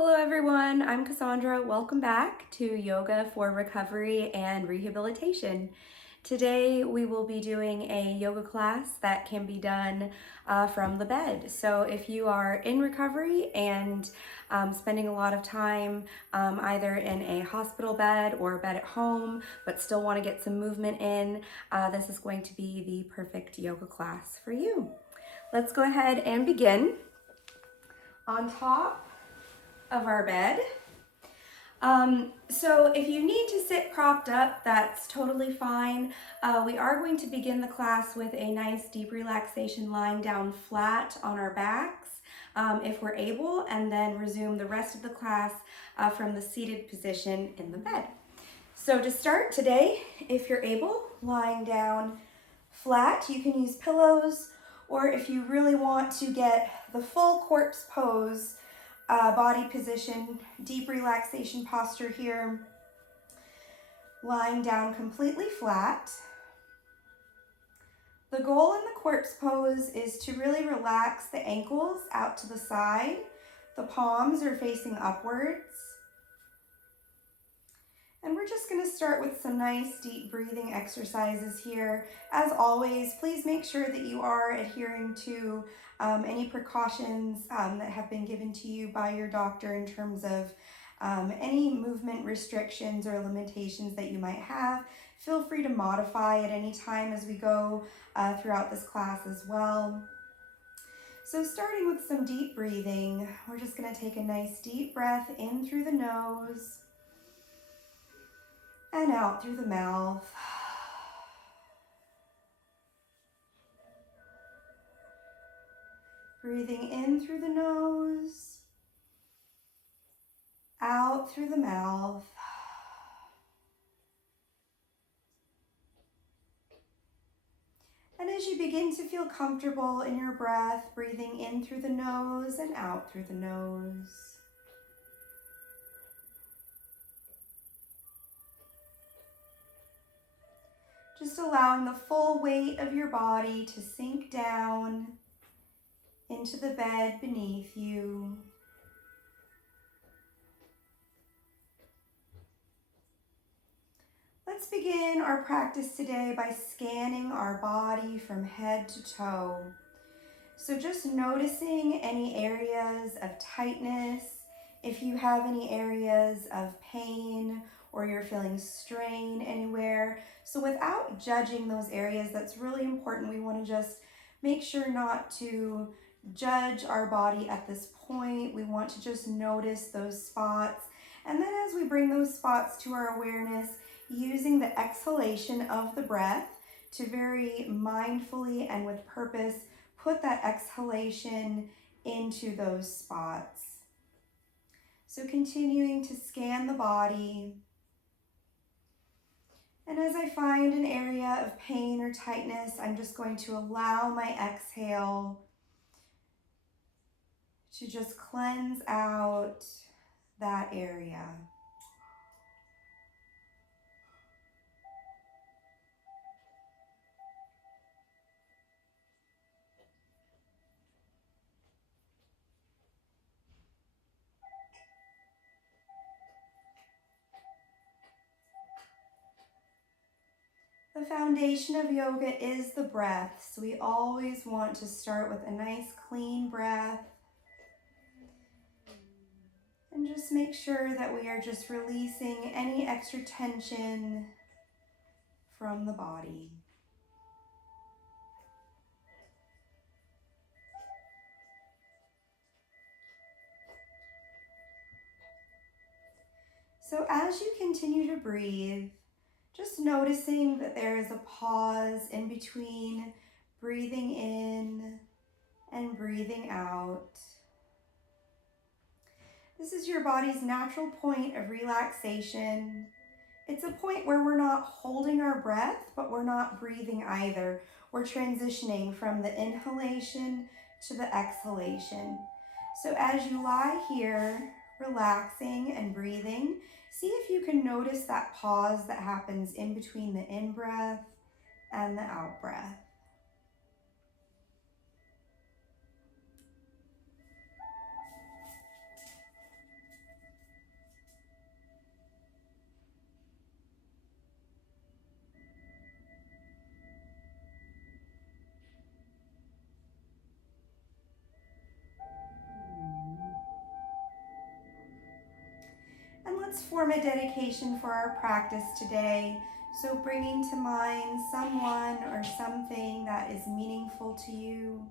Hello everyone, I'm Cassandra. Welcome back to Yoga for Recovery and Rehabilitation. Today we will be doing a yoga class that can be done from the bed. So if you are in recovery and spending a lot of time either in a hospital bed or a bed at home but still want to get some movement in, this is going to be the perfect yoga class for you. Let's go ahead and begin. On top of our bed. So if you need to sit propped up, that's totally fine. We are going to begin the class with a nice deep relaxation lying down flat on our backs if we're able, and then resume the rest of the class from the seated position in the bed. So to start today, if you're able, lying down flat, you can use pillows, or if you really want to get the full corpse pose, body position, deep relaxation posture here, lying down completely flat. The goal in the corpse pose is to really relax the ankles out to the side. The palms are facing upwards. And we're just going to start with some nice deep breathing exercises here. As always, please make sure that you are adhering to any precautions that have been given to you by your doctor in terms of any movement restrictions or limitations that you might have. Feel free to modify at any time as we go throughout this class as well. So starting with some deep breathing, we're just going to take a nice deep breath in through the nose and out through the mouth. Breathing in through the nose, out through the mouth. And as you begin to feel comfortable in your breath, breathing in through the nose and out through the nose. Just allowing the full weight of your body to sink down into the bed beneath you. Let's begin our practice today by scanning our body from head to toe. So just noticing any areas of tightness, if you have any areas of pain or you're feeling strain anywhere. So without judging those areas, that's really important. We want to just make sure not to judge our body at this point. We want to just notice those spots. And then as we bring those spots to our awareness, using the exhalation of the breath to very mindfully and with purpose put that exhalation into those spots. So continuing to scan the body. And as I find an area of pain or tightness, I'm just going to allow my exhale to just cleanse out that area. The foundation of yoga is the breath, so we always want to start with a nice clean breath. And just make sure that we are just releasing any extra tension from the body. So as you continue to breathe, just noticing that there is a pause in between breathing in and breathing out. This is your body's natural point of relaxation. It's a point where we're not holding our breath, but we're not breathing either. We're transitioning from the inhalation to the exhalation. So as you lie here, relaxing and breathing, see if you can notice that pause that happens in between the in-breath and the out-breath. let's form a dedication for our practice today. So bringing to mind someone or something that is meaningful to you,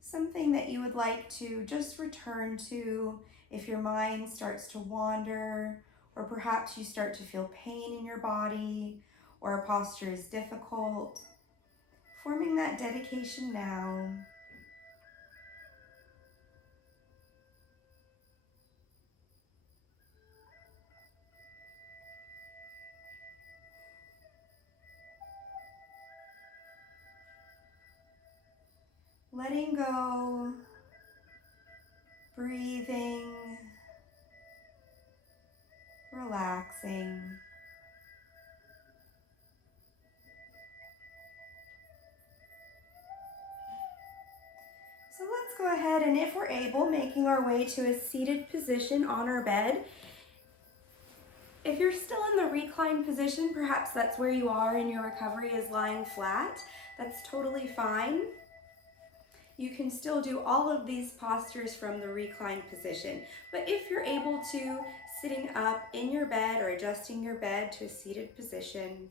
something that you would like to just return to if your mind starts to wander, or perhaps you start to feel pain in your body, or a posture is difficult. Forming that dedication now. Letting go, breathing, relaxing. So let's go ahead and, if we're able, making our way to a seated position on our bed. If you're still in the reclined position, perhaps that's where you are in your recovery, is lying flat. That's totally fine. You can still do all of these postures from the reclined position. But if you're able to, sitting up in your bed or adjusting your bed to a seated position,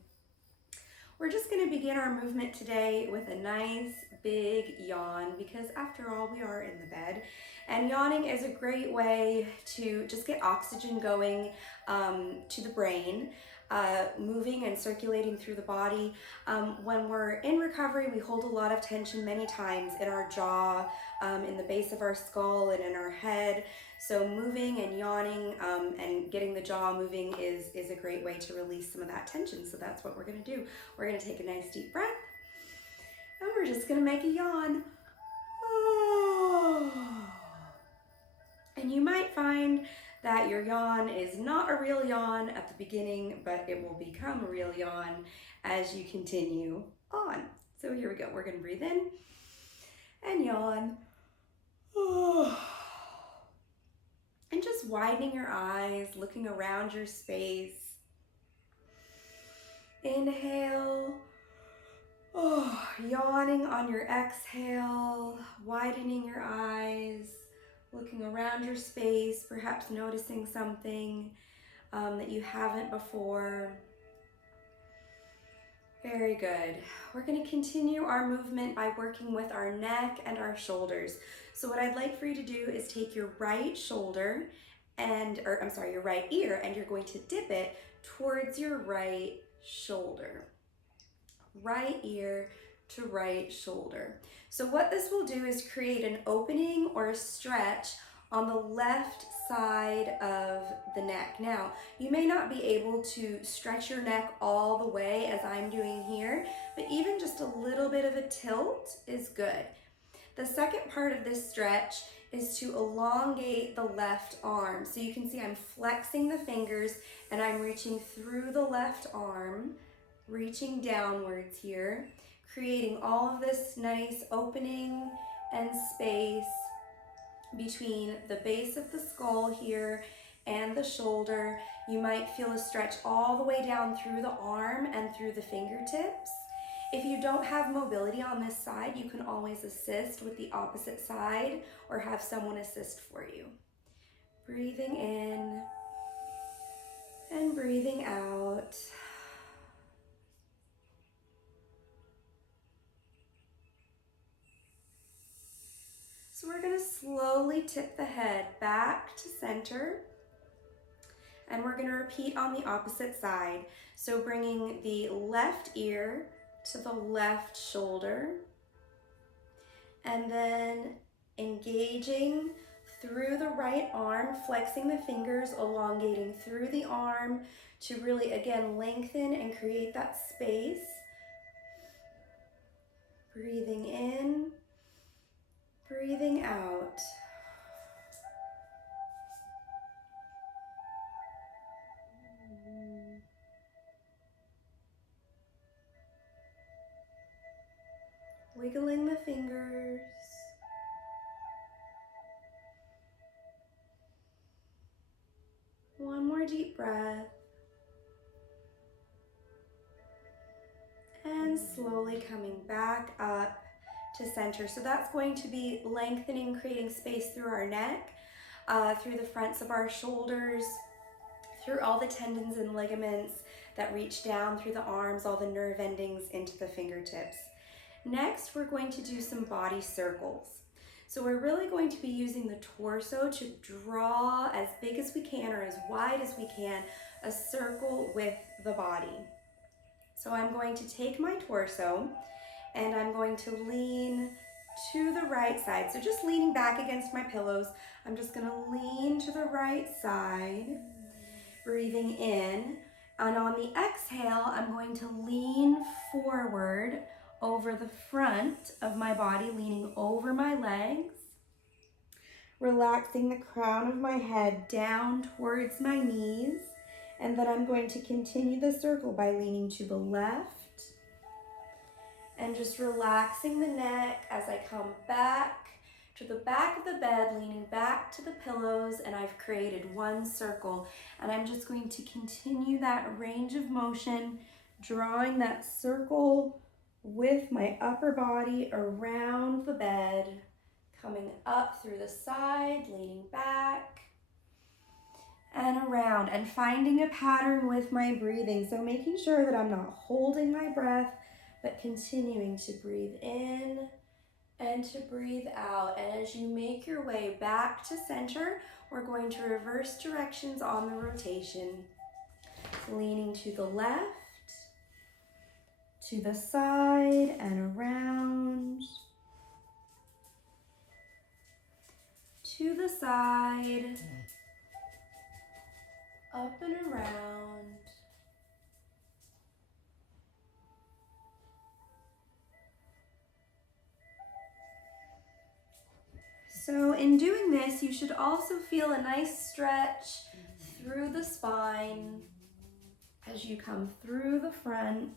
we're just going to begin our movement today with a nice big yawn, because after all, we are in the bed. And yawning is a great way to just get oxygen going to the brain, moving and circulating through the body. When we're in recovery, we hold a lot of tension many times in our jaw, in the base of our skull, and in our head. So moving and yawning and getting the jaw moving is a great way to release some of that tension. So that's what we're going to do. We're going to take a nice deep breath, and we're just going to make a yawn. And you might find that your yawn is not a real yawn at the beginning, but it will become a real yawn as you continue on. So here we go. We're going to breathe in and yawn. And just widening your eyes, looking around your space. Inhale. Yawning on your exhale, widening your eyes, looking around your space, perhaps noticing something that you haven't before. Very good. We're going to continue our movement by working with our neck and our shoulders. So what I'd like for you to do is take your right shoulder your right ear, and you're going to dip it towards your right shoulder. Right ear to right shoulder. So what this will do is create an opening or a stretch on the left side of the neck. Now, you may not be able to stretch your neck all the way as I'm doing here, but even just a little bit of a tilt is good. The second part of this stretch is to elongate the left arm. So you can see I'm flexing the fingers and I'm reaching through the left arm, reaching downwards here, creating all of this nice opening and space between the base of the skull here and the shoulder. You might feel a stretch all the way down through the arm and through the fingertips. If you don't have mobility on this side, you can always assist with the opposite side or have someone assist for you. Breathing in and breathing out. So we're going to slowly tip the head back to center, and we're going to repeat on the opposite side. So bringing the left ear to the left shoulder, and then engaging through the right arm, flexing the fingers, elongating through the arm to really, again, lengthen and create that space. Breathing in, breathing out. Wiggling the fingers. One more deep breath. And slowly coming back up to center. So that's going to be lengthening, creating space through our neck, through the fronts of our shoulders, through all the tendons and ligaments that reach down through the arms, all the nerve endings into the fingertips. Next, we're going to do some body circles. So we're really going to be using the torso to draw as big as we can or as wide as we can a circle with the body. So I'm going to take my torso and I'm going to lean to the right side. So just leaning back against my pillows, I'm just going to lean to the right side, breathing in. And on the exhale, I'm going to lean forward over the front of my body, leaning over my legs, relaxing the crown of my head down towards my knees. And then I'm going to continue the circle by leaning to the left and just relaxing the neck as I come back to the back of the bed, leaning back to the pillows, and I've created one circle. And I'm just going to continue that range of motion, drawing that circle with my upper body around the bed, coming up through the side, leaning back and around, and finding a pattern with my breathing. So making sure that I'm not holding my breath, but continuing to breathe in and to breathe out. And as you make your way back to center, we're going to reverse directions on the rotation. Leaning to the left, to the side and around, to the side, up and around. So in doing this, you should also feel a nice stretch through the spine as you come through the front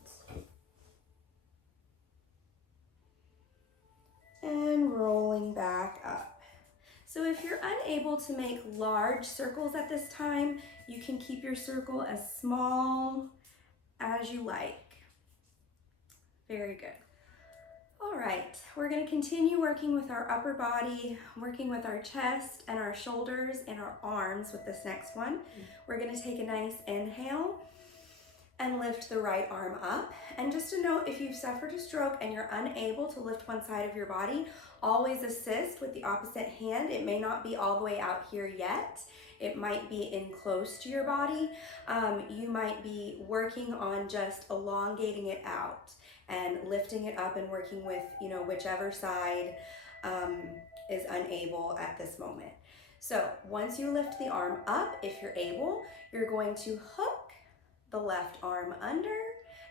and rolling back up. So if you're unable to make large circles at this time, you can keep your circle as small as you like. Very good. All right, we're going to continue working with our upper body, working with our chest and our shoulders and our arms with this next one. We're going to take a nice inhale and lift the right arm up. And just a note, if you've suffered a stroke and you're unable to lift one side of your body, always assist with the opposite hand. It may not be all the way out here yet. It might be in close to your body. You might be working on just elongating it out and lifting it up and working with, whichever side is unable at this moment. So once you lift the arm up, if you're able, you're going to hook the left arm under,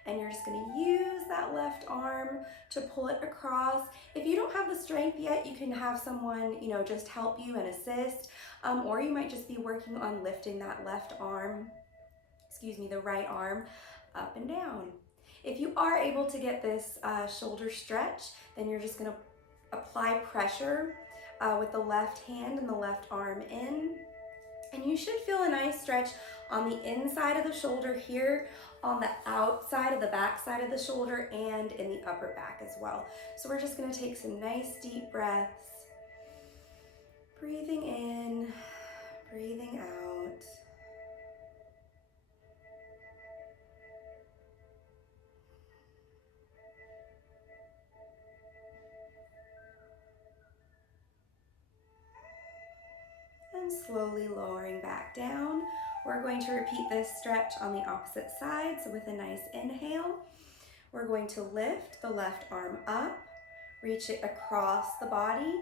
and you're just going to use that left arm to pull it across. If you don't have the strength yet, you can have someone, just help you and assist, or you might just be working on lifting that the right arm up and down. If you are able to get this shoulder stretch, then you're just going to apply pressure with the left hand and the left arm in. And you should feel a nice stretch on the inside of the shoulder here, on the outside of the back side of the shoulder, and in the upper back as well. So we're just going to take some nice deep breaths, breathing in, breathing out. And slowly lowering back down. We're going to repeat this stretch on the opposite side. So with a nice inhale, we're going to lift the left arm up, reach it across the body,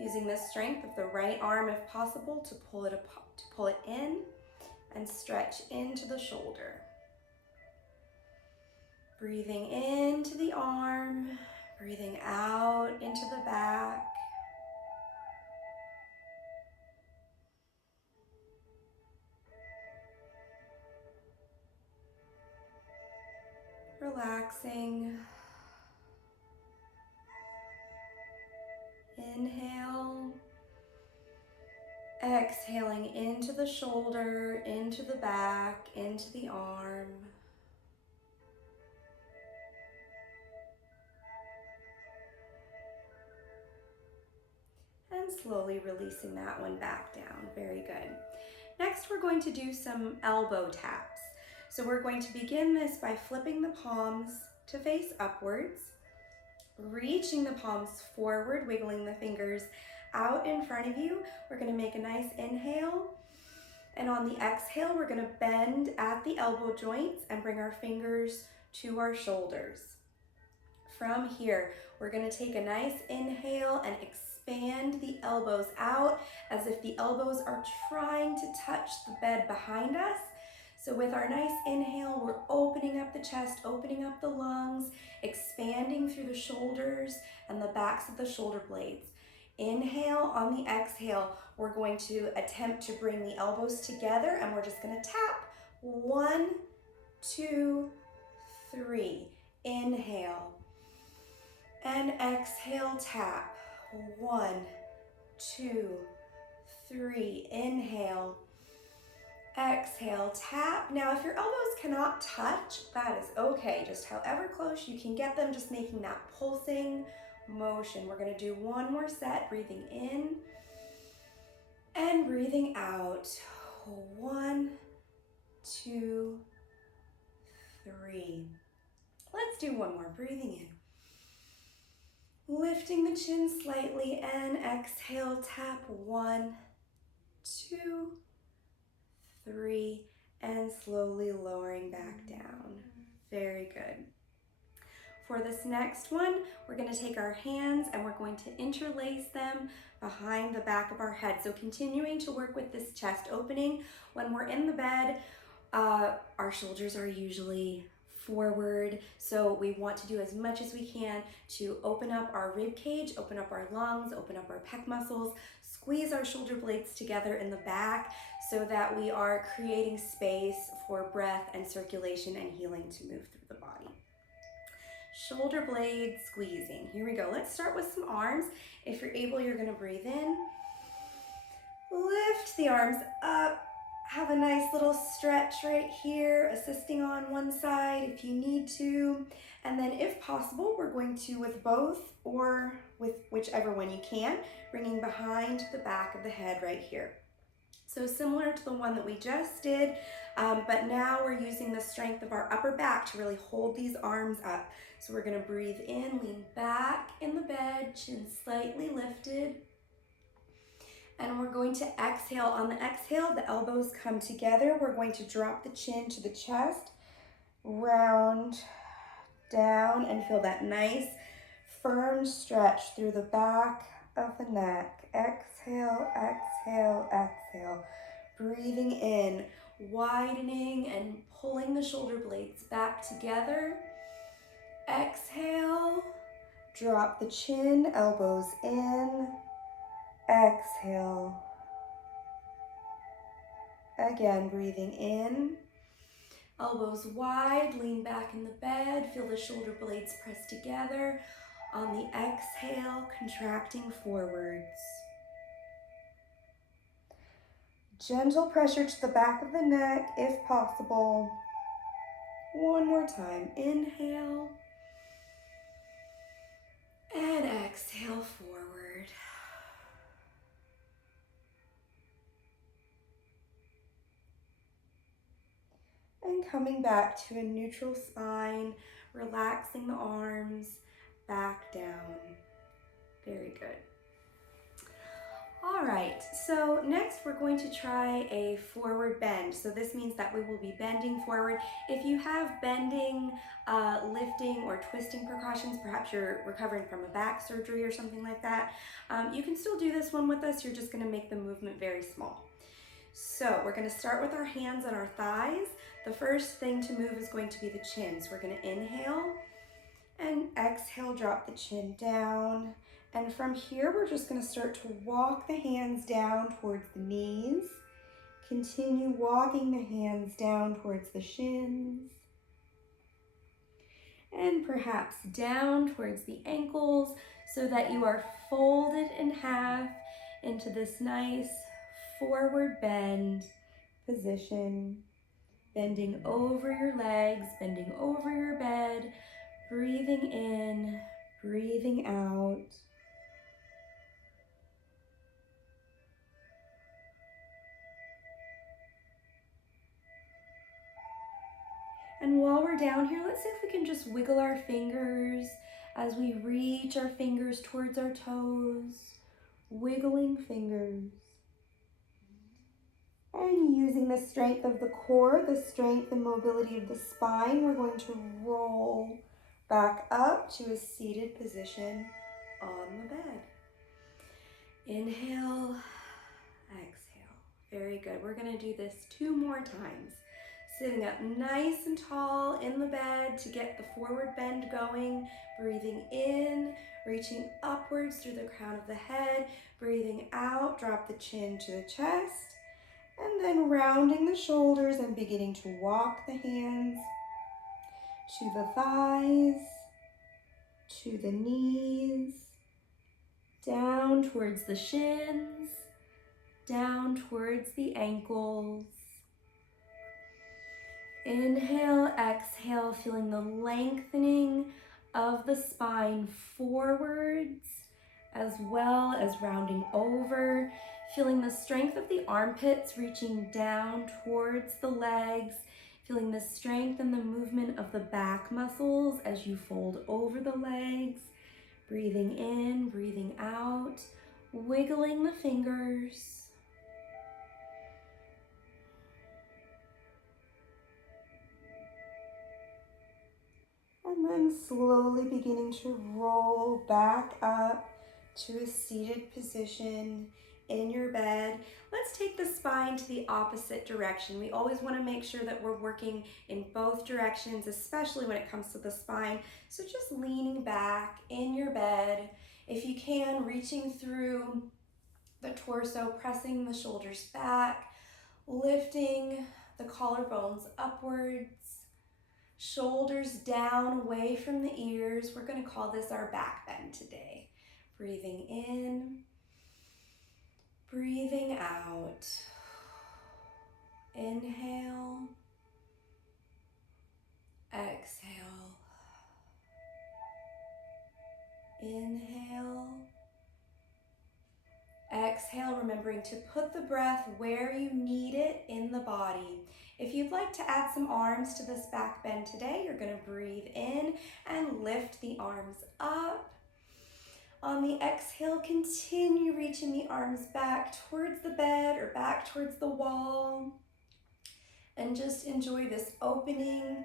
using the strength of the right arm if possible to pull it in and stretch into the shoulder. Breathing into the arm, breathing out into the back. Relaxing. Inhale. Exhaling into the shoulder, into the back, into the arm. And slowly releasing that one back down. Very good. Next, we're going to do some elbow taps. So we're going to begin this by flipping the palms to face upwards, reaching the palms forward, wiggling the fingers out in front of you. We're going to make a nice inhale. And on the exhale, we're going to bend at the elbow joints and bring our fingers to our shoulders. From here, we're going to take a nice inhale and expand the elbows out as if the elbows are trying to touch the bed behind us. So with our nice inhale, we're opening up the chest, opening up the lungs, expanding through the shoulders and the backs of the shoulder blades. Inhale. On the exhale, we're going to attempt to bring the elbows together and we're just going to tap. 1, 2, 3. Inhale. And exhale, tap. 1, 2, 3. Inhale. Exhale, tap. Now, if your elbows cannot touch, that is okay. Just however close you can get them, just making that pulsing motion. We're going to do one more set, breathing in and breathing out. 1, 2, 3. Let's do one more, breathing in. Lifting the chin slightly and exhale, tap. 1, 2, 3, and slowly lowering back down. Very good. For this next one, we're going to take our hands and we're going to interlace them behind the back of our head. So continuing to work with this chest opening. When we're in the bed, our shoulders are usually forward, so we want to do as much as we can to open up our rib cage, open up our lungs, open up our pec muscles, squeeze our shoulder blades together in the back so that we are creating space for breath and circulation and healing to move through the body. Shoulder blade squeezing. Here we go. Let's start with some arms. If you're able, you're going to breathe in. Lift the arms up. Have a nice little stretch right here, assisting on one side if you need to. And then if possible, we're going to, with both or with whichever one you can, bringing behind the back of the head right here. So similar to the one that we just did, but now we're using the strength of our upper back to really hold these arms up. So we're going to breathe in, lean back in the bed, chin slightly lifted. And we're going to exhale. On the exhale, the elbows come together. We're going to drop the chin to the chest, round down, and feel that nice firm stretch through the back of the neck. Exhale, exhale, exhale. Breathing in, widening and pulling the shoulder blades back together. Exhale, drop the chin, elbows in. Exhale. Again, breathing in. Elbows wide, lean back in the bed. Feel the shoulder blades press together. On the exhale, contracting forwards. Gentle pressure to the back of the neck if possible. One more time. Inhale. And exhale forward. And coming back to a neutral spine, relaxing the arms, back down. Very good. All right, so next we're going to try a forward bend. So this means that we will be bending forward. If you have bending, lifting, or twisting precautions, perhaps you're recovering from a back surgery or something like that, you can still do this one with us. You're just gonna make the movement very small. So we're gonna start with our hands on our thighs. The first thing to move is going to be the chin. So we're gonna inhale and exhale, drop the chin down. And from here, we're just gonna start to walk the hands down towards the knees. Continue walking the hands down towards the shins. And perhaps down towards the ankles so that you are folded in half into this nice forward bend position. Bending over your legs, bending over your bed, breathing in, breathing out. And while we're down here, let's see if we can just wiggle our fingers as we reach our fingers towards our toes, wiggling fingers. And using the strength of the core, the strength and mobility of the spine, we're going to roll back up to a seated position on the bed. Inhale, exhale. Very good. We're going to do this 2 more times. Sitting up nice and tall in the bed to get the forward bend going. Breathing in, reaching upwards through the crown of the head. Breathing out, drop the chin to the chest. And then rounding the shoulders and beginning to walk the hands to the thighs, to the knees, down towards the shins, down towards the ankles. Inhale, exhale, feeling the lengthening of the spine forwards, as well as rounding over, feeling the strength of the armpits reaching down towards the legs, feeling the strength and the movement of the back muscles as you fold over the legs, breathing in, breathing out, wiggling the fingers. And then slowly beginning to roll back up to a seated position in your bed. Let's take the spine to the opposite direction. We always want to make sure that we're working in both directions, especially when it comes to the spine. So just leaning back in your bed. If you can, reaching through the torso, pressing the shoulders back, lifting the collarbones upwards. Shoulders down, away from the ears. We're going to call this our back bend today. Breathing in, breathing out. Inhale, exhale. Inhale, exhale, remembering to put the breath where you need it in the body. If you'd like to add some arms to this back bend today, you're going to breathe in and lift the arms up. On the exhale, continue reaching the arms back towards the bed or back towards the wall. And just enjoy this opening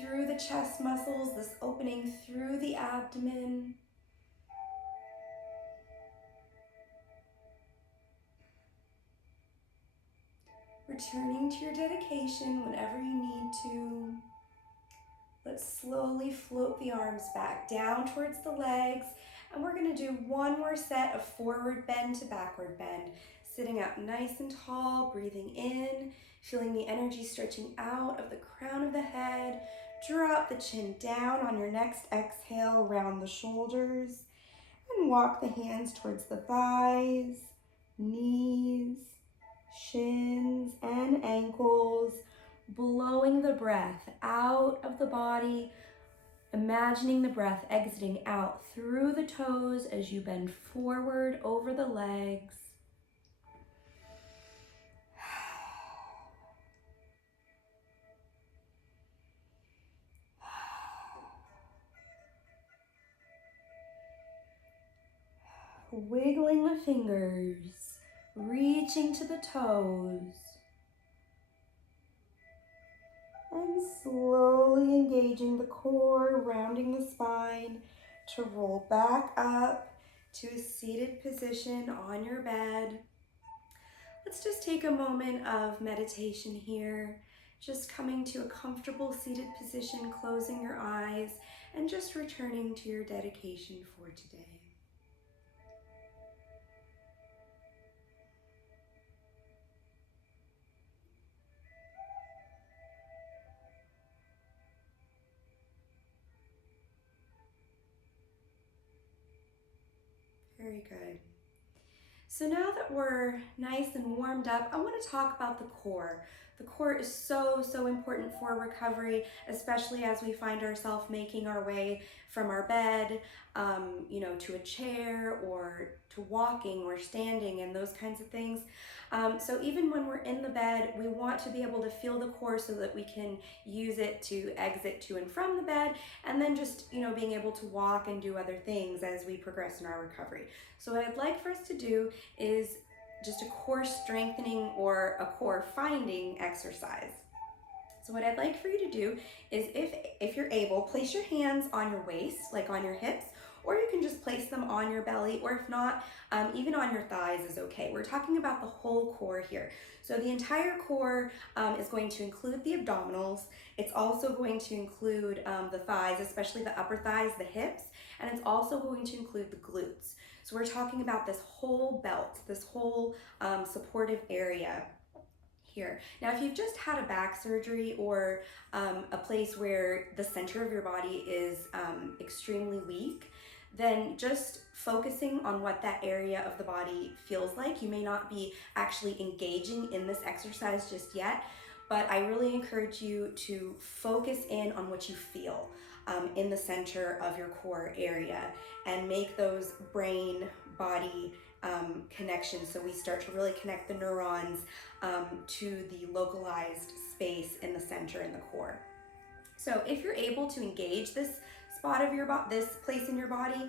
through the chest muscles, this opening through the abdomen. Returning to your dedication whenever you need to. Let's slowly float the arms back down towards the legs. And we're going to do 1 more set of forward bend to backward bend. Sitting up nice and tall, breathing in, feeling the energy stretching out of the crown of the head. Drop the chin down on your next exhale, round the shoulders, and walk the hands towards the thighs, knees, shins, and ankles, blowing the breath out of the body, imagining the breath exiting out through the toes as you bend forward over the legs. Wiggling the fingers, reaching to the toes. And slowly engaging the core, rounding the spine to roll back up to a seated position on your bed. Let's just take a moment of meditation here, just coming to a comfortable seated position, closing your eyes, and just returning to your dedication for today. Very good. So now that we're nice and warmed up, I want to talk about the core. The core is so important for recovery, especially as we find ourselves making our way from our bed, to a chair or walking or standing and those kinds of things. So even when we're in the bed, we want to be able to feel the core so that we can use it to exit to and from the bed, and then just, being able to walk and do other things as we progress in our recovery. So what I'd like for us to do is just a core strengthening or a core finding exercise. So what I'd like for you to do is, if you're able, place your hands on your waist, like on your hips, or you can just place them on your belly, or if not, even on your thighs is okay. We're talking about the whole core here. So the entire core is going to include the abdominals. It's also going to include the thighs, especially the upper thighs, the hips, and it's also going to include the glutes. So we're talking about this whole belt, this whole supportive area here. Now, if you've just had a back surgery or a place where the center of your body is extremely weak, then just focusing on what that area of the body feels like. You may not be actually engaging in this exercise just yet, but I really encourage you to focus in on what you feel in the center of your core area and make those brain-body connections, so we start to really connect the neurons to the localized space in the center in the core. So if you're able to engage this spot of your this place in your body,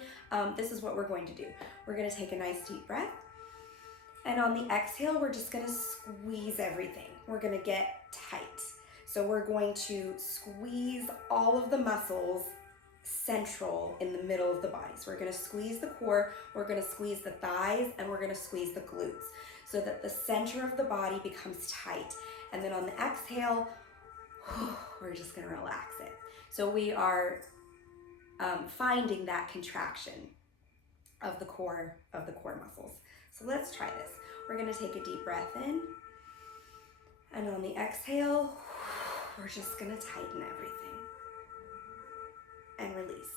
this is what we're going to do. We're going to take a nice deep breath, and on the exhale, we're just going to squeeze everything. We're going to get tight. So we're going to squeeze all of the muscles central in the middle of the body. So we're going to squeeze the core, we're going to squeeze the thighs, and we're going to squeeze the glutes so that the center of the body becomes tight. And then on the exhale, we're just going to relax it. So we are finding that contraction of the core muscles. So let's try this. We're going to take a deep breath in, and on the exhale, we're just going to tighten everything and release.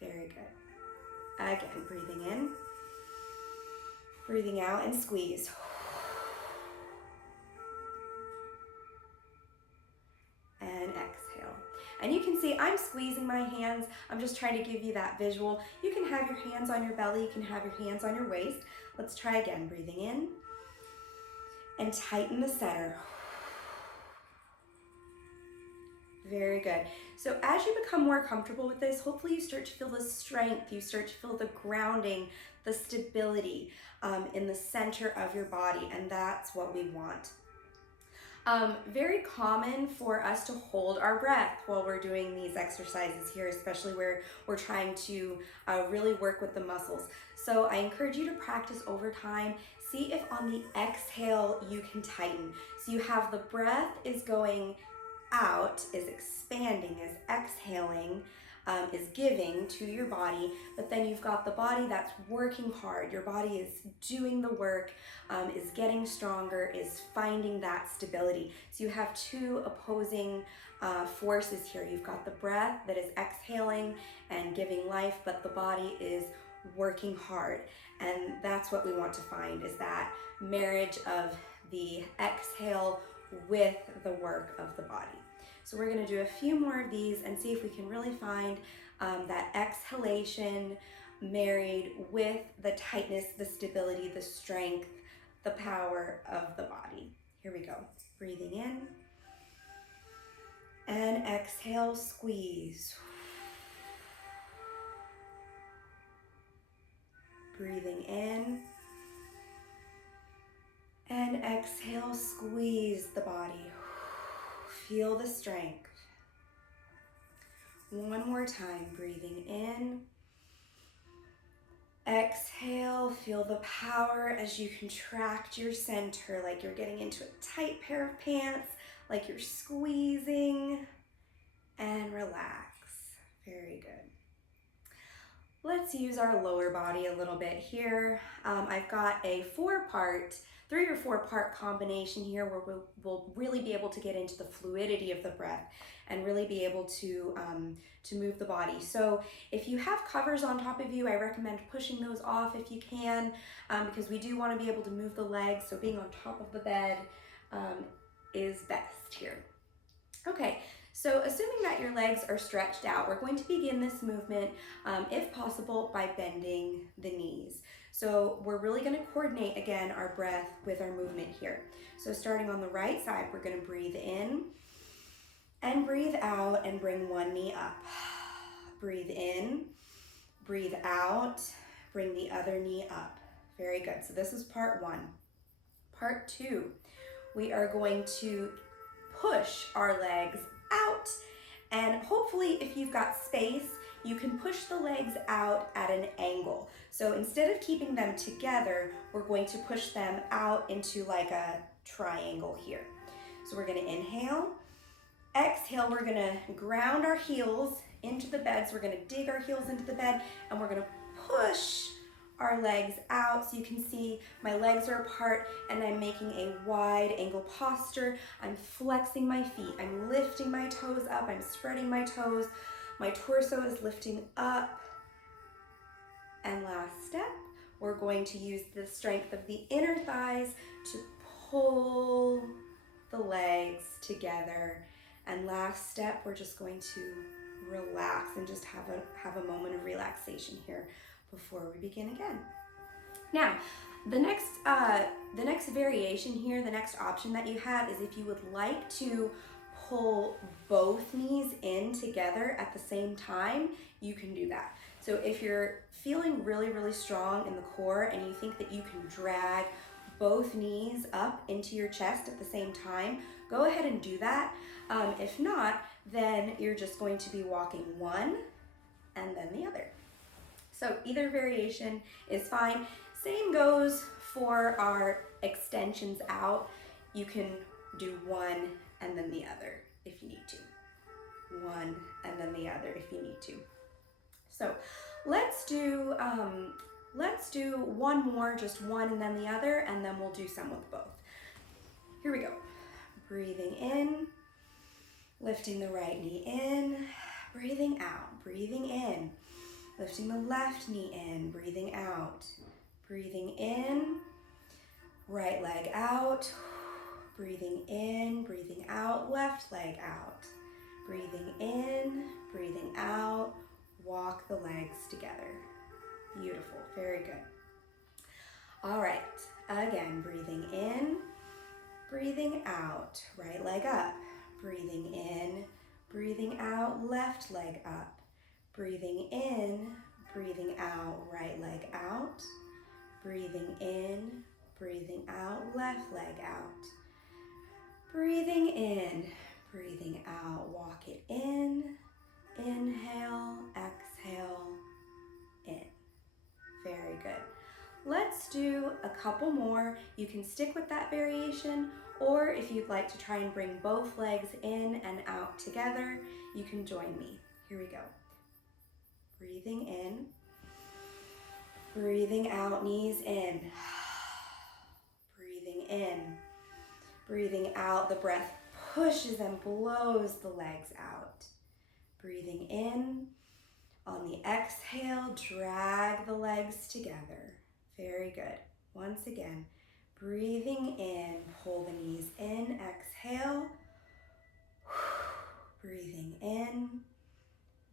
Very good. Again, breathing in, breathing out, and squeeze. And exhale. And you can see I'm squeezing my hands. I'm just trying to give you that visual. You can have your hands on your belly. You can have your hands on your waist. Let's try again. Breathing in and tighten the center. Very good. So as you become more comfortable with this, hopefully you start to feel the strength, you start to feel the grounding, the stability in the center of your body, and that's what we want. Very common for us to hold our breath while we're doing these exercises here, especially where we're trying to really work with the muscles. So I encourage you to practice over time. See if on the exhale you can tighten. So you have the breath is going out, is expanding, is exhaling, is giving to your body, but then you've got the body that's working hard. Your body is doing the work, is getting stronger, is finding that stability. So you have two opposing forces here. You've got the breath that is exhaling and giving life, but the body is working hard. And that's what we want to find, is that marriage of the exhale with the work of the body. So we're going to do a few more of these and see if we can really find that exhalation married with the tightness, the stability, the strength, the power of the body. Here we go. Breathing in and exhale, squeeze. Breathing in and exhale, squeeze the body. Feel the strength. One more time, breathing in. Exhale, feel the power as you contract your center, like you're getting into a tight pair of pants, like you're squeezing, and relax. Very good. Let's use our lower body a little bit here. I've got a 3 or 4 part combination here where we'll really be able to get into the fluidity of the breath and really be able to move the body. So if you have covers on top of you, I recommend pushing those off if you can, because we do want to be able to move the legs. So being on top of the bed is best here. Okay, So assuming that your legs are stretched out, we're going to begin this movement, if possible, by bending the knees. So we're really going to coordinate, again, our breath with our movement here. So starting on the right side, we're going to breathe in and breathe out and bring one knee up. Breathe in, breathe out, bring the other knee up. Very good. So this is part one. Part two, we are going to push our legs out, and hopefully if you've got space, you can push the legs out at an angle. So instead of keeping them together, we're going to push them out into like a triangle here. So we're going to inhale, exhale, we're going to ground our heels into the bed. So we're going to dig our heels into the bed, and we're going to push our legs out. So you can see my legs are apart and I'm making a wide angle posture. I'm flexing my feet. I'm lifting my toes up. I'm spreading my toes. My torso is lifting up. And last step, we're going to use the strength of the inner thighs to pull the legs together. And last step, we're just going to relax and just have a moment of relaxation here before we begin again. Now, the next variation here, the next option that you have is if you would like to pull both knees in together at the same time, you can do that. So if you're feeling really, really strong in the core and you think that you can drag both knees up into your chest at the same time, go ahead and do that. If not, then you're just going to be walking one and then the other. So either variation is fine. Same goes for our extensions out. You can do one and then the other if you need to. One and then the other if you need to. So let's do one more, just one and then the other, and then we'll do some with both. Here we go. Breathing in, lifting the right knee in, breathing out, breathing in. Lifting the left knee in, breathing out. Breathing in, right leg out. Breathing in, breathing out, left leg out. Breathing in, breathing out, walk the legs together. Beautiful, very good. All right, again, breathing in, breathing out, right leg up. Breathing in, breathing out, left leg up. Breathing in, breathing out, right leg out. Breathing in, breathing out, left leg out. Breathing in, breathing out, walk it in. Inhale, exhale, in. Very good. Let's do a couple more. You can stick with that variation, or if you'd like to try and bring both legs in and out together, you can join me. Here we go. Breathing in, breathing out, knees in. Breathing in, breathing out, the breath pushes and blows the legs out. Breathing in, on the exhale, drag the legs together. Very good. Once again, breathing in, pull the knees in, exhale. Breathing in,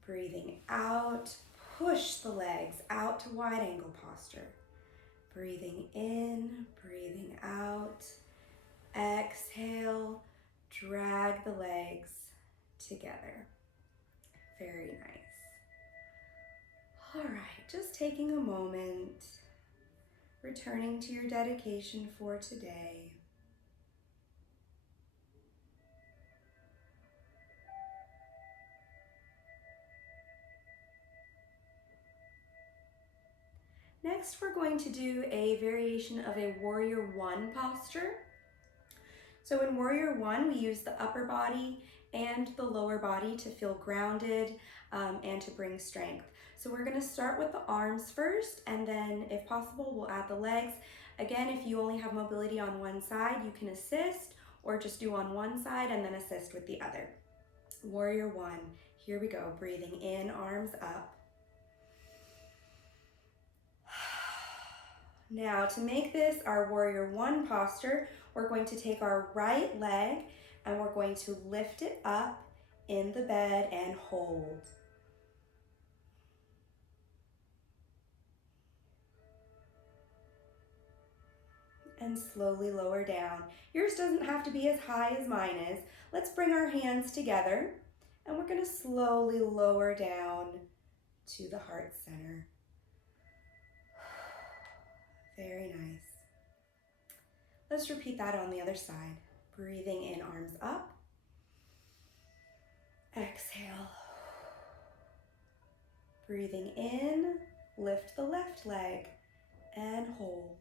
breathing out, push the legs out to wide angle posture. Breathing in, breathing out. Exhale, drag the legs together. Very nice. All right, just taking a moment, returning to your dedication for today. Next, we're going to do a variation of a warrior one posture. So in warrior one, we use the upper body and the lower body to feel grounded and to bring strength. So we're going to start with the arms first, and then if possible, we'll add the legs. Again, if you only have mobility on one side, you can assist or just do on one side and then assist with the other. Warrior one, here we go. Breathing in, arms up. Now, to make this our warrior one posture, we're going to take our right leg and we're going to lift it up in the bed and hold. And slowly lower down. Yours doesn't have to be as high as mine is. Let's bring our hands together and we're going to slowly lower down to the heart center. Very nice. Let's repeat that on the other side. Breathing in, arms up. Exhale. Breathing in, lift the left leg and hold.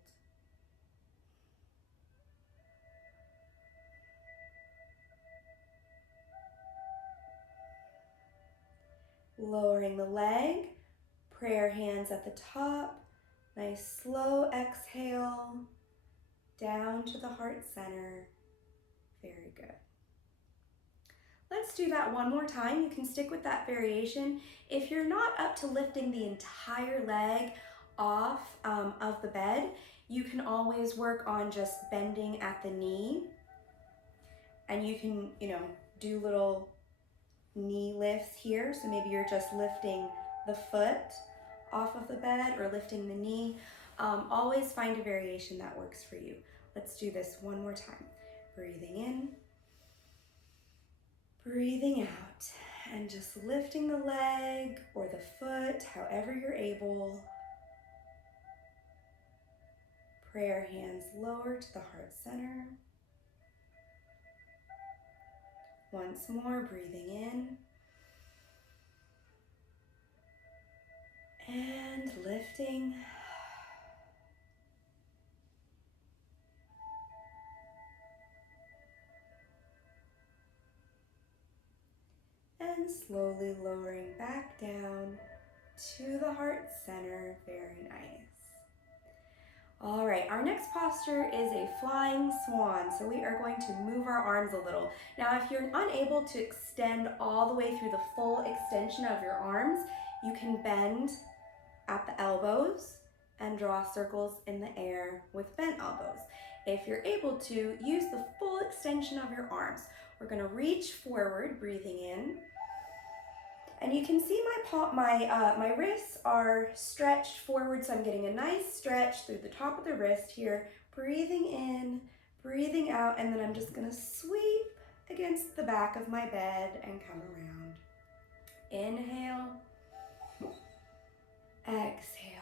Lowering the leg, prayer hands at the top. Nice slow exhale down to the heart center. Very good. Let's do that one more time. You can stick with that variation. If you're not up to lifting the entire leg off of the bed, you can always work on just bending at the knee. And you can, do little knee lifts here. So maybe you're just lifting the foot off of the bed or lifting the knee. Always find a variation that works for you. Let's do this one more time. Breathing in, breathing out, and just lifting the leg or the foot, however you're able. Prayer hands lower to the heart center. Once more, breathing in. And lifting. And slowly lowering back down to the heart center. Very nice. All right, our next posture is a flying swan. So we are going to move our arms a little. Now, if you're unable to extend all the way through the full extension of your arms, you can bend at the elbows and draw circles in the air with bent elbows. If you're able to, use the full extension of your arms. We're gonna reach forward, breathing in. And you can see my wrists are stretched forward, so I'm getting a nice stretch through the top of the wrist here. Breathing in, breathing out, and then I'm just gonna sweep against the back of my bed and come around. Inhale, exhale.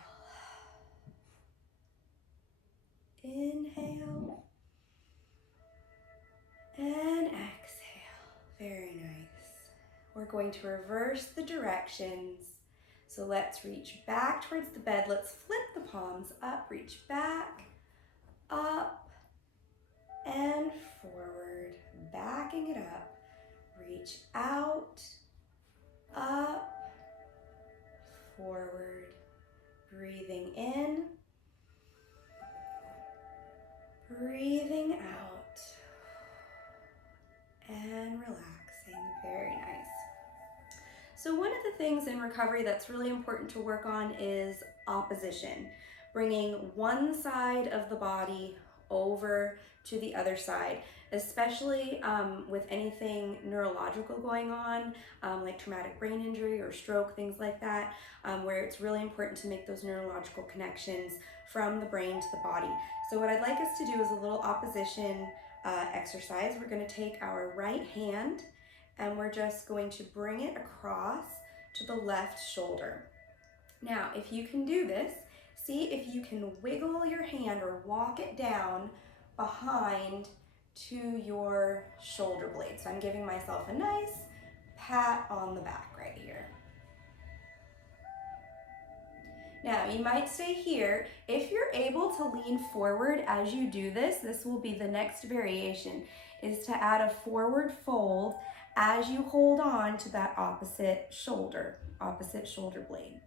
Inhale and exhale. Very nice. We're going to reverse the directions. So let's reach back towards the bed. Let's flip the palms up, reach back, up, and forward. Backing it up. Reach out, up, forward. Breathing in, breathing out, and relaxing. Very nice. So one of the things in recovery that's really important to work on is opposition, bringing one side of the body over to the other side, especially with anything neurological going on, like traumatic brain injury or stroke, things like that, where it's really important to make those neurological connections from the brain to the body. So what I'd like us to do is a little opposition exercise. We're going to take our right hand and we're just going to bring it across to the left shoulder. Now, if you can do this, see if you can wiggle your hand or walk it down behind to your shoulder blade. So I'm giving myself a nice pat on the back right here. Now, you might stay here. If you're able to lean forward as you do this, this will be the next variation, is to add a forward fold as you hold on to that opposite shoulder blade.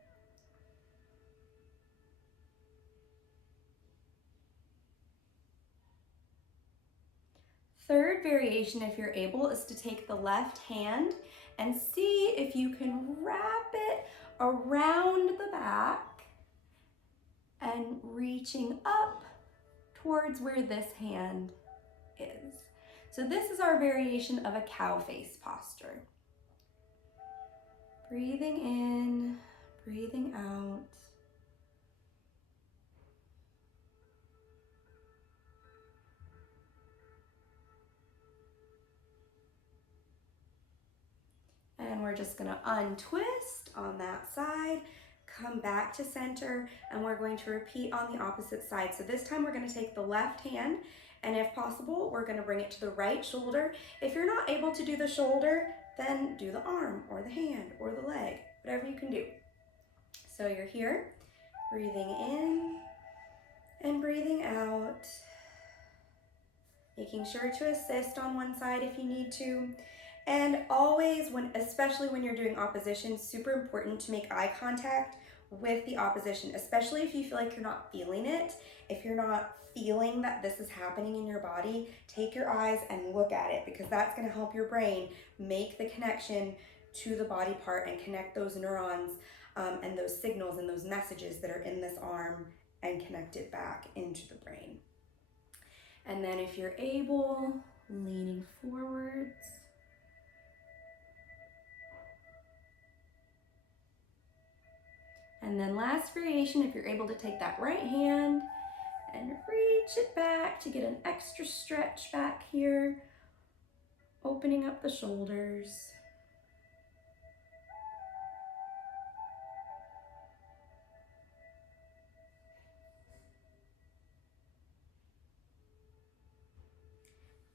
Third variation, if you're able, is to take the left hand and see if you can wrap it around the back and reaching up towards where this hand is. So this is our variation of a cow face posture. Breathing in, breathing out. And we're just gonna untwist on that side, come back to center, and we're going to repeat on the opposite side. So this time we're gonna take the left hand, and if possible, we're gonna bring it to the right shoulder. If you're not able to do the shoulder, then do the arm or the hand or the leg, whatever you can do. So you're here, breathing in and breathing out, making sure to assist on one side if you need to. And always, especially when you're doing opposition, super important to make eye contact with the opposition, especially if you feel like you're not feeling it. If you're not feeling that this is happening in your body, take your eyes and look at it, because that's going to help your brain make the connection to the body part and connect those neurons and those signals and those messages that are in this arm and connect it back into the brain. And then if you're able, leaning forwards. And then last variation, if you're able to take that right hand and reach it back to get an extra stretch back here, opening up the shoulders.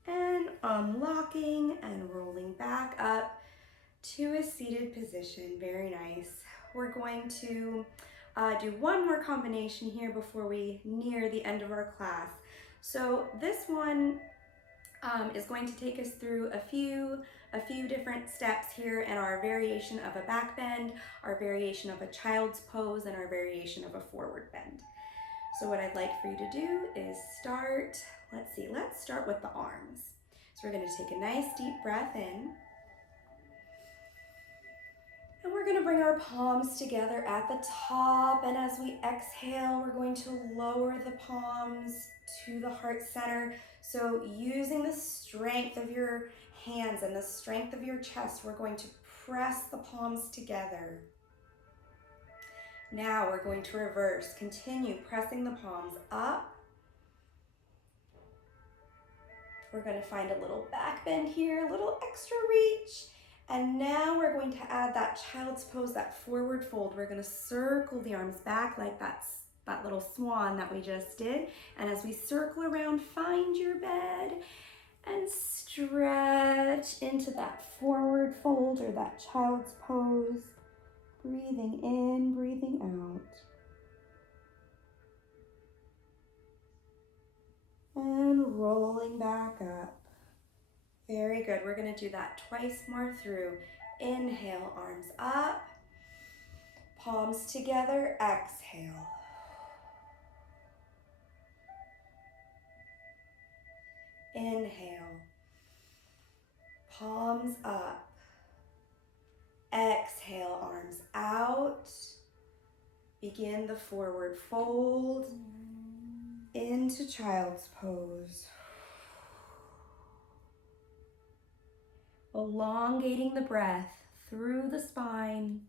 And unlocking and rolling back up to a seated position. Very nice. We're going to do one more combination here before we near the end of our class. So this one is going to take us through a few different steps here in our variation of a back bend, our variation of a child's pose, and our variation of a forward bend. So what I'd like for you to do is let's start with the arms. So we're going to take a nice deep breath in. And we're going to bring our palms together at the top, and as we exhale, we're going to lower the palms to the heart center. So using the strength of your hands and the strength of your chest, we're going to press the palms together. Now we're going to reverse. Continue pressing the palms up. We're going to find a little back bend here, a little extra reach. And now we're going to add that child's pose, that forward fold. We're going to circle the arms back like that little swan that we just did. And as we circle around, find your bed and stretch into that forward fold or that child's pose. Breathing in, breathing out. And rolling back up. Very good. We're going to do that twice more through. Inhale, arms up. Palms together, exhale. Inhale. Palms up. Exhale, arms out. Begin the forward fold into child's pose. Elongating the breath through the spine.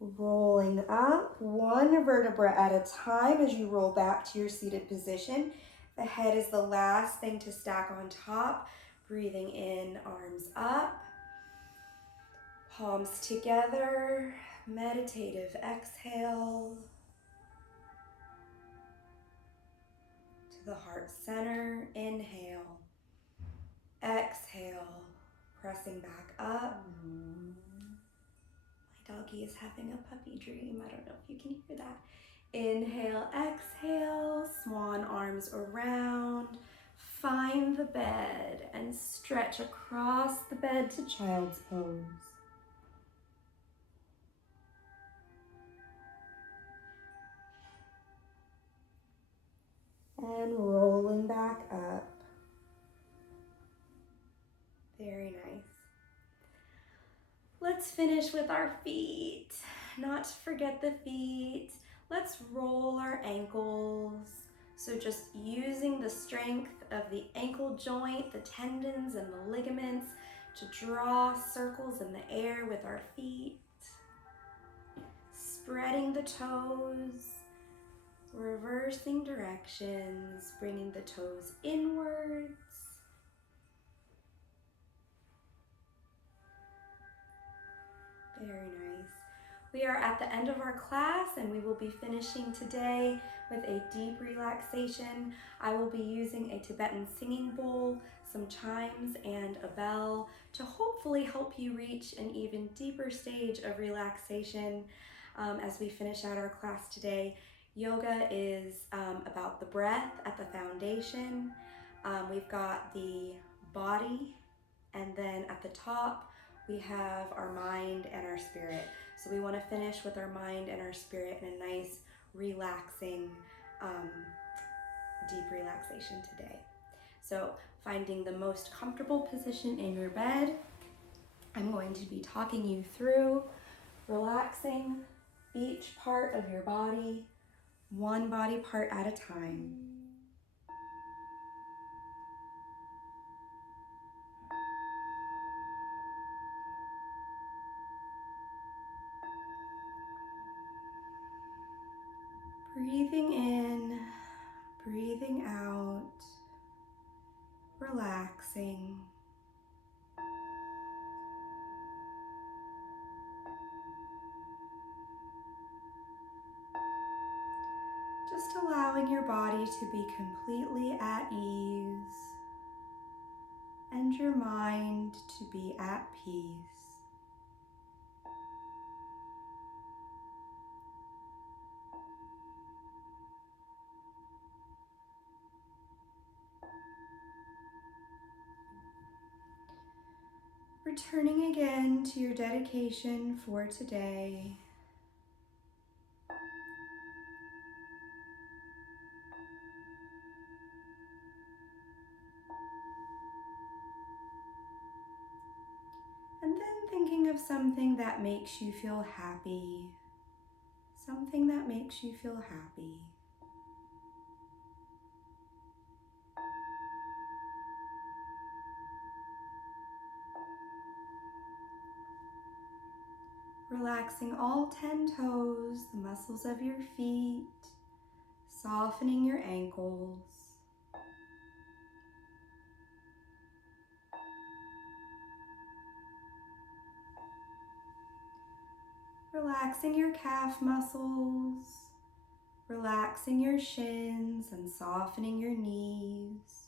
Rolling up one vertebra at a time as you roll back to your seated position. The head is the last thing to stack on top. Breathing in, arms up. Palms together. Meditative exhale. To the heart center. Inhale. Exhale. Pressing back up. Doggy is having a puppy dream. I don't know if you can hear that. Inhale, exhale, swan arms around. Find the bed and stretch across the bed to child's pose. And rolling back up. Very nice. Let's finish with our feet. Not to forget the feet. Let's roll our ankles. So just using the strength of the ankle joint, the tendons and the ligaments to draw circles in the air with our feet. Spreading the toes, reversing directions, bringing the toes inwards. Very nice. We are at the end of our class and we will be finishing today with a deep relaxation. I will be using a Tibetan singing bowl, some chimes, and a bell to hopefully help you reach an even deeper stage of relaxation as we finish out our class today. Yoga is about the breath at the foundation. We've got the body, and then at the top we have our mind and our spirit. So we want to finish with our mind and our spirit in a nice, relaxing, deep relaxation today. So finding the most comfortable position in your bed. I'm going to be talking you through relaxing each part of your body, one body part at a time. Breathing in, breathing out, relaxing. Just allowing your body to be completely at ease and your mind to be at peace. Returning again to your dedication for today. And then thinking of something that makes you feel happy. Something that makes you feel happy. Relaxing all 10 toes, the muscles of your feet, softening your ankles. Relaxing your calf muscles, relaxing your shins and softening your knees.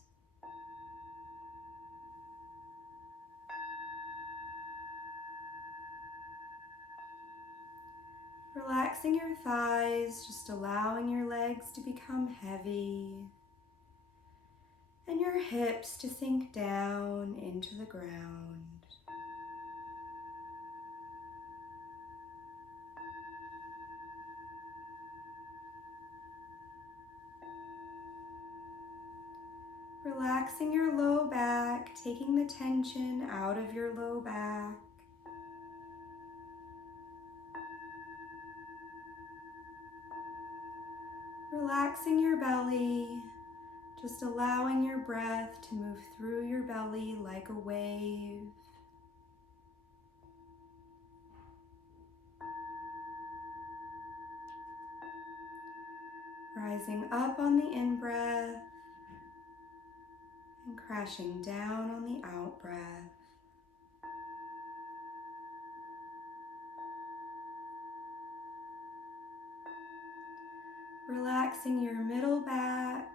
Relaxing your thighs, just allowing your legs to become heavy and your hips to sink down into the ground. Relaxing your low back, taking the tension out of your low back. Relaxing your belly, just allowing your breath to move through your belly like a wave. Rising up on the in-breath and crashing down on the out-breath. Relaxing your middle back.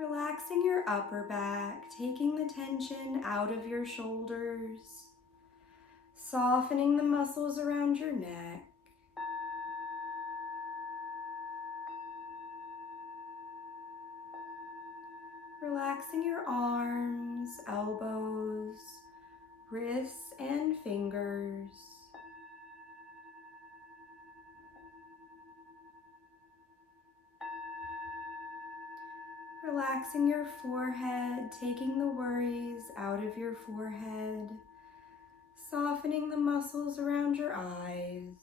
Relaxing your upper back, taking the tension out of your shoulders, softening the muscles around your neck. Relaxing your arms, elbows, wrists, and fingers. Relaxing your forehead, taking the worries out of your forehead, Softening the muscles around your eyes.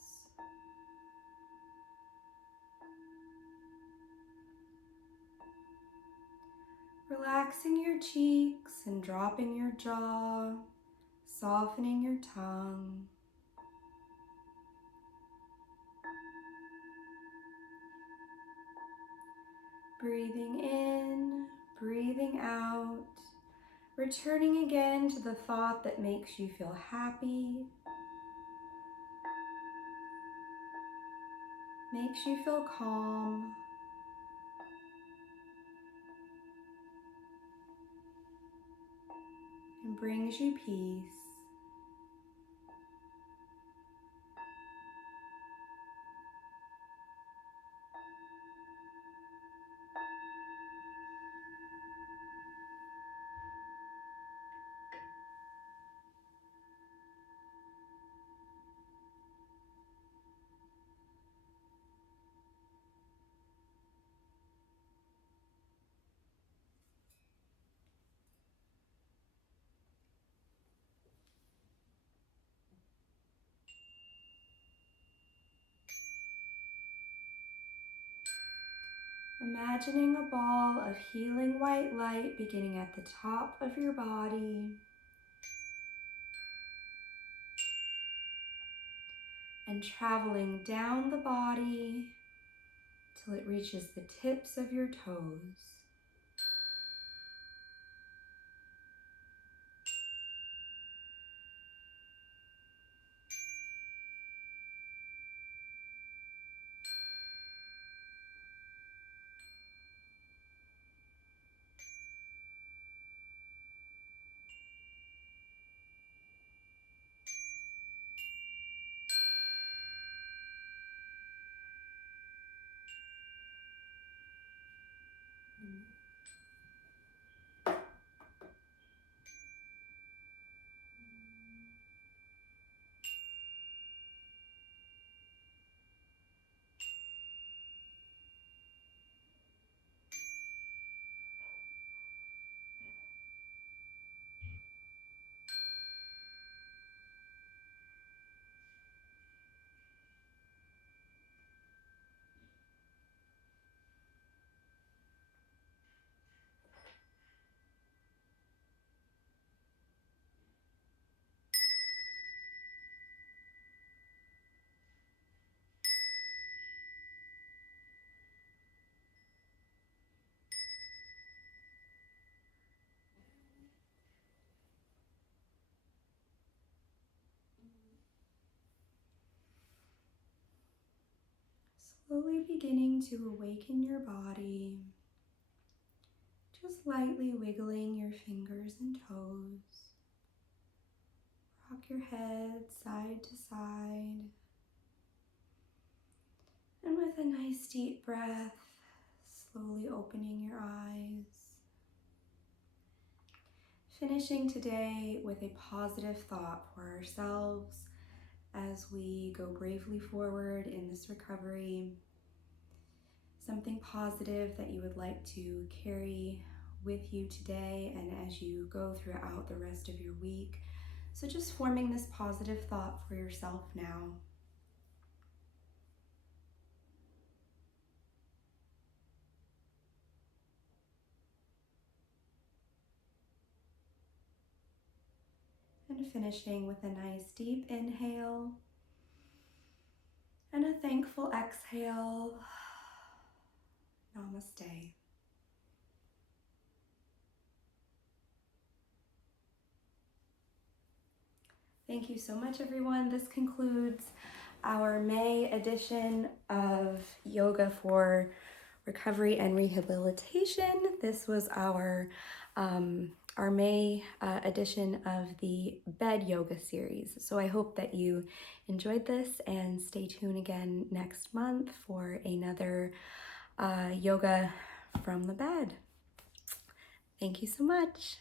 Relaxing your cheeks and dropping your jaw, softening your tongue. Breathing in, breathing out, returning again to the thought that makes you feel happy, makes you feel calm, and brings you peace. Imagining a ball of healing white light beginning at the top of your body and traveling down the body till it reaches the tips of your toes. Slowly beginning to awaken your body, just lightly wiggling your fingers and toes. Rock your head side to side. And with a nice deep breath, slowly opening your eyes. Finishing today with a positive thought for ourselves as we go bravely forward in this recovery. Something positive that you would like to carry with you today and as you go throughout the rest of your week. So just forming this positive thought for yourself now. And finishing with a nice deep inhale and a thankful exhale. Namaste. Thank you so much, everyone. This concludes our May edition of Yoga for Recovery and Rehabilitation. This was our May edition of the bed yoga series. So I hope that you enjoyed this and stay tuned again next month for another yoga from the bed. Thank you so much.